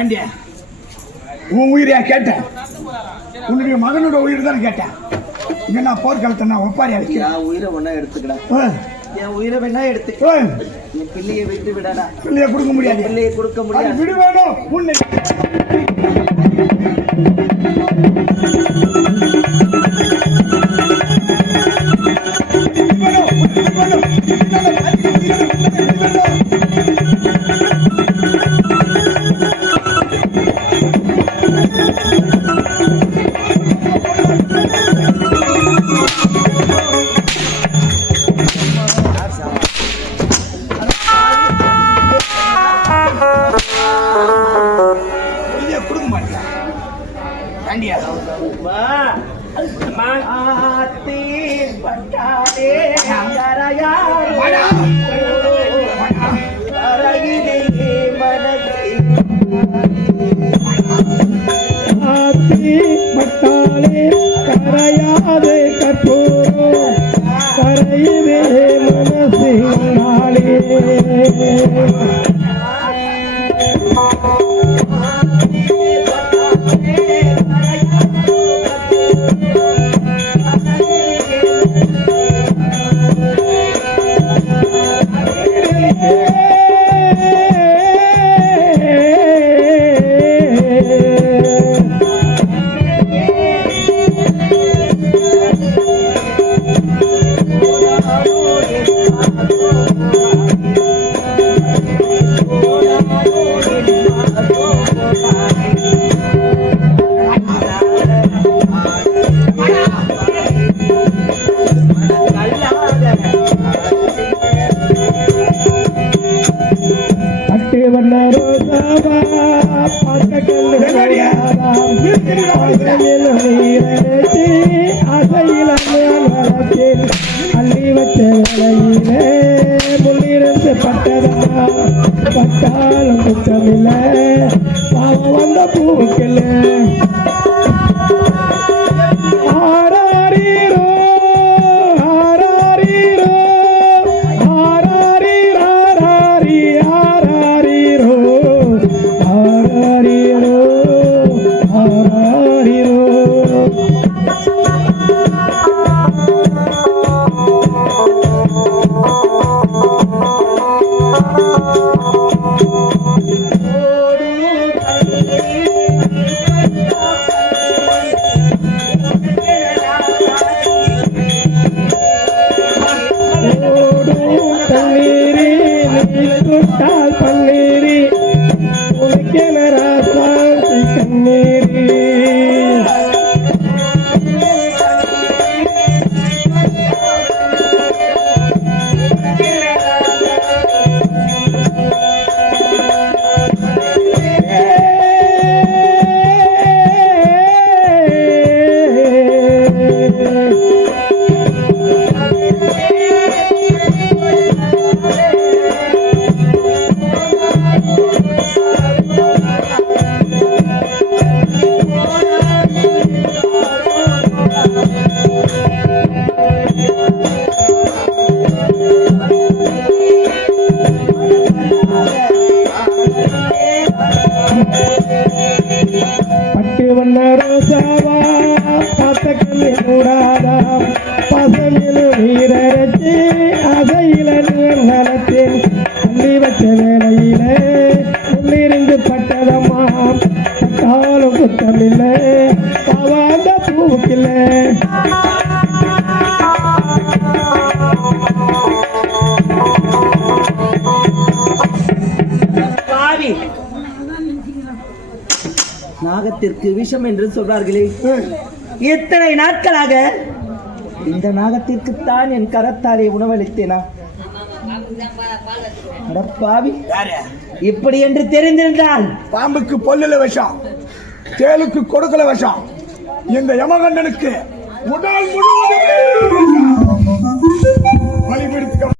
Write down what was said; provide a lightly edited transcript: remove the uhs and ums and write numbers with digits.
ஏண்டிய உன் உயிரியா கேட்டேன், உன்னுடைய மகனோட உயிர் தான் கேட்டேன். இங்க நான் போர்க்களத்தை நான் ஒப்பாரியா வைக்கிறேன். உயிரை ஒன்னா எடுத்துக்கடா, என் உயிரை வேணா எடுத்துக்க. என் பிள்ளையை விட்டு விடடா. பிள்ளைய கொடுக்க முடியாது, பிள்ளையை கொடுக்க முடியாது. விடு வேணும் உன்னை. மட்டாலே கரையாதே கற்பூரோ கரையுதே மனசினாலே. அள்ளி வச்ச வேலையிலே முள்ளிருந்து பட்டதா பட்டாலும் குற்றமில்ல பாவம் வந்த பூவுக்கில்ல. ஆராரீரோ ஆராரீரோ ஆராரீராரி ஆராரீரோ ஆராரீரோ ஆராரீரோ. தொட்டால் பன்னீரி உனக்கென ராசாதி கண்ணீரி. பட்டு வண்ண ரோசாவா பார்த்த கண்ணு கூடாதா பசமில் நீரச்சி அதையில நலத்தேன் அள்ளி வச்ச வேலையில உள்ளிருந்து பட்டதம்மா பட்டாலும் குத்தமில்லை பாவாந்த பூவுக்கில்ல. நாகத்திற்கு விஷம் என்று சொல்றார்களே, எத்தனை நாட்களாக இந்த நாகத்திற்குத்தான் என் கரத்தாலே உணவளித்தேனா? பாவி, இப்படி என்று தெரிந்திருந்தால் பாம்புக்கு பொல்லுல விஷம், தேலுக்கு கொடுக்கல விஷம், இந்த யமகண்டனுக்கு உடல் முழுவதும் வழிபடுத்த